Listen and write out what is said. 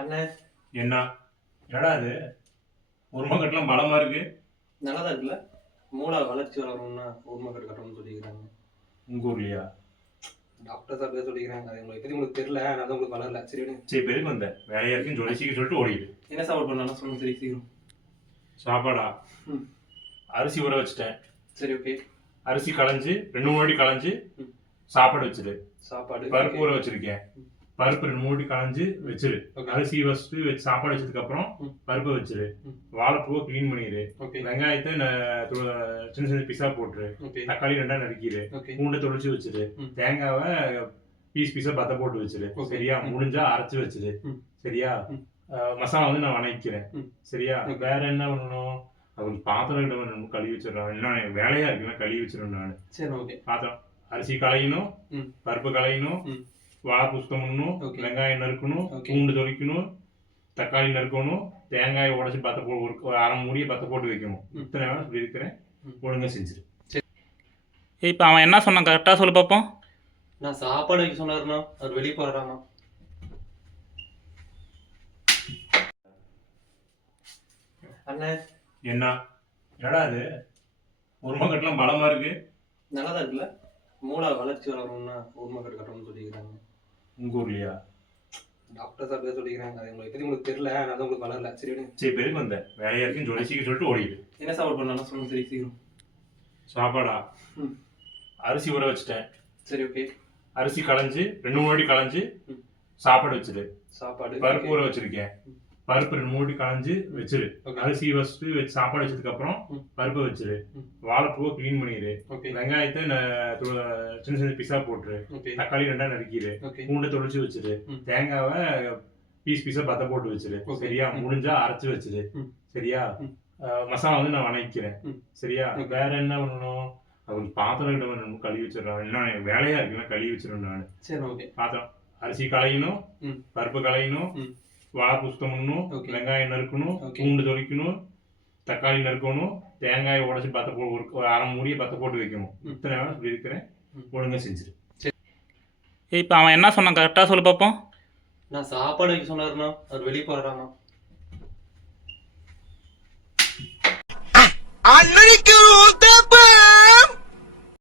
அண்ணே என்ன என்னடா இது உருமக்கட்டெல்லாம் பலமா இருக்கு. நல்லா தான் இருக்குல்ல. மூளை வளர்ச்சி வளரணும்னா உருமக்கட்டு கட்டணும்னு சொல்லிக்கிறாங்க. உங்க ஊர்லயா? டாக்டர்ஸ் அப்படியே சொல்லிக்கிறாங்க. அது உங்களுக்கு பத்தி உங்களுக்கு தெரியல, நான் தான் உங்களுக்கு வளரல. சரி விடுங்க. சரி பேருக்கு வந்த வேலையா இருக்குன்னு சொல்லி சீக்கிரம் சொல்லிட்டு ஓடிடு. என்ன சாப்பாடு பண்ணலாம் சொல்லுங்க. சரி சீக்கிரம். சாப்பாடா? ம் அரிசி ஊற வச்சுட்டேன். சரி ஓகே. அரிசி களைஞ்சு 2-3 வாட்டி களைஞ்சு ம் சாப்பாடு வச்சிரு. சாப்பாடு பருப்பு ஊற வச்சிருக்கேன். பருப்பு 2-3 வாட்டி களைஞ்சு வச்சிரு. ஓகே அரிசி வச்சுட்டு வச்சு சாப்பாடு வச்சதுக்கு அப்புறம் ம் பருப்பை வச்சிரு. ம் வாழைப்பூவை க்ளீன் பண்ணிடு. ஓகே வெங்காயத்தை சின்ன சின்ன பிசா போட்டுரு. ஓகே தக்காளி 2 நறுக்கிடு. ஓகே பூண்டை தொளிச்சு வச்சிரு. ம் தேங்காவை பீஸா பத்த போட்டு வச்சிரு. ஓகே சரியா? ம் முடிஞ்சா அரைச்சு வச்சிரு. ம் சரியா? ம் மசாலா வந்து நான் வணக்கிறேன். ம் சரியா? ஓகே வேற என்ன பண்ணணும்? அது பாத்திரம் கிட்ட வேணும், கழுவி வச்சிடறான். என்ன எனக்கு வேலையா இருக்குன்னா கழுவி வச்சிடணும். நான் சரி ஓகே. பாத்திரம் அரிசி களையணும், ம் பருப்பு களையணும், ம் வாழைப்பூ சுத்தம் பண்ணணும், ஓகே வெங்காயம் நறுக்கணும், ஓகே பூண்டு தொளிக்கணும், தக்காளி நறுக்கணும், தேங்காயை உடச்சி பத்த போ ஒரு அரை மூடியை பத்த போட்டு வைக்கணும். ம் இத்தனை வேலை சொல்லியிருக்கிறேன். ம் ஒழுங்கா செஞ்சிரு. சரி. இப்போ அவன் என்ன சொன்னான் கரெக்டாக சொல்லு பார்ப்போம். நான் சாப்பாடு வைக்க சொன்னாருண்ணா, அவர் வெளியே போறாராண்ணா. அண்ணே என்ன என்னடா இது உருமக்கட்டெல்லாம் பலமா இருக்கு. நல்லா தான் இருக்குல்ல. மூளை வளர்ச்சி வளரணும்னா உருமக்கட்டு கட்டணும்னு சொல்லிக்கிறாங்க. உங்க ஊர்லயா? டாக்டர்ஸ் அப்படியே சொல்லிக்கிறாங்க. அது உங்களுக்கு பத்தி உங்களுக்கு தெரியல, நான் தான் உங்களுக்கு வளரல. சரி விடுங்க. சரி பேருக்கு வந்த வேலையா இருக்குன்னு சொல்லி சீக்கிரம் சொல்லிட்டு ஓடிடு. என்ன சாப்பாடு பண்ணலாம் சொல்லுங்க. சரி சீக்கிரம். சாப்பாடா? ம் அரிசி ஊற வச்சுட்டேன். சரி ஓகே. அரிசி களைஞ்சு 2-3 வாட்டி களைஞ்சு ம் சாப்பாடு வச்சிரு. சாப்பாடு பருப்பு ஓகே ஊற வச்சிருக்கேன். ம் பருப்பு 2-3 வாட்டி களைஞ்சு ம் வச்சிரு. ஓகே அரிசி வச்சுட்டு வச்சு சாப்பாடு வச்சதுக்கு அப்புறம் ம் பருப்பை வச்சிரு. ம் வாழைப்பூவை க்ளீன் பண்ணிடு. ஓகே வெங்காயத்தை சின்ன சின்ன பிசா போட்டுரு. ஓகே தக்காளி 2 நறுக்கிடு. ஓகே பூண்டை தொளிச்சு வச்சிரு. ம் தேங்காவை பீஸா பத்த போட்டு வச்சிரு. ஓகே சரியா? ம் முடிஞ்சா அரைச்சு வச்சிரு. ம் சரியா? ம் மசாலா வந்து நான் வணக்கிறேன். ம் சரியா? ஓகே வேற என்ன பண்ணணும்? அது பாத்திரம் கிட்ட வேணும், கழுவி வச்சிடறான். என்ன எனக்கு வேலையா இருக்குன்னா கழுவி வச்சிடணும். நான் சரி ஓகே. பாத்திரம் அரிசி களையணும், ம் பருப்பு களையணும், ம் வாழைப்பூ சுத்தம் பண்ணணும், ஓகே வெங்காயம் நறுக்கணும், ஓகே பூண்டு தொளிக்கணும், தக்காளி நறுக்கணும், தேங்காயை உடச்சி பத்த போ ஒரு அரை மூடியை பத்த போட்டு வைக்கணும். ம் இத்தனை வேலை சொல்லியிருக்கிறேன். ம் ஒழுங்கா செஞ்சிரு. சரி. இப்போ அவன் என்ன சொன்னான் கரெக்டாக சொல்லு பார்ப்போம். நான் சாப்பாடு வைக்க சொன்னாருண்ணா, அவர் வெளியே போறாராண்ணா. அன்னைக்கு தப்பு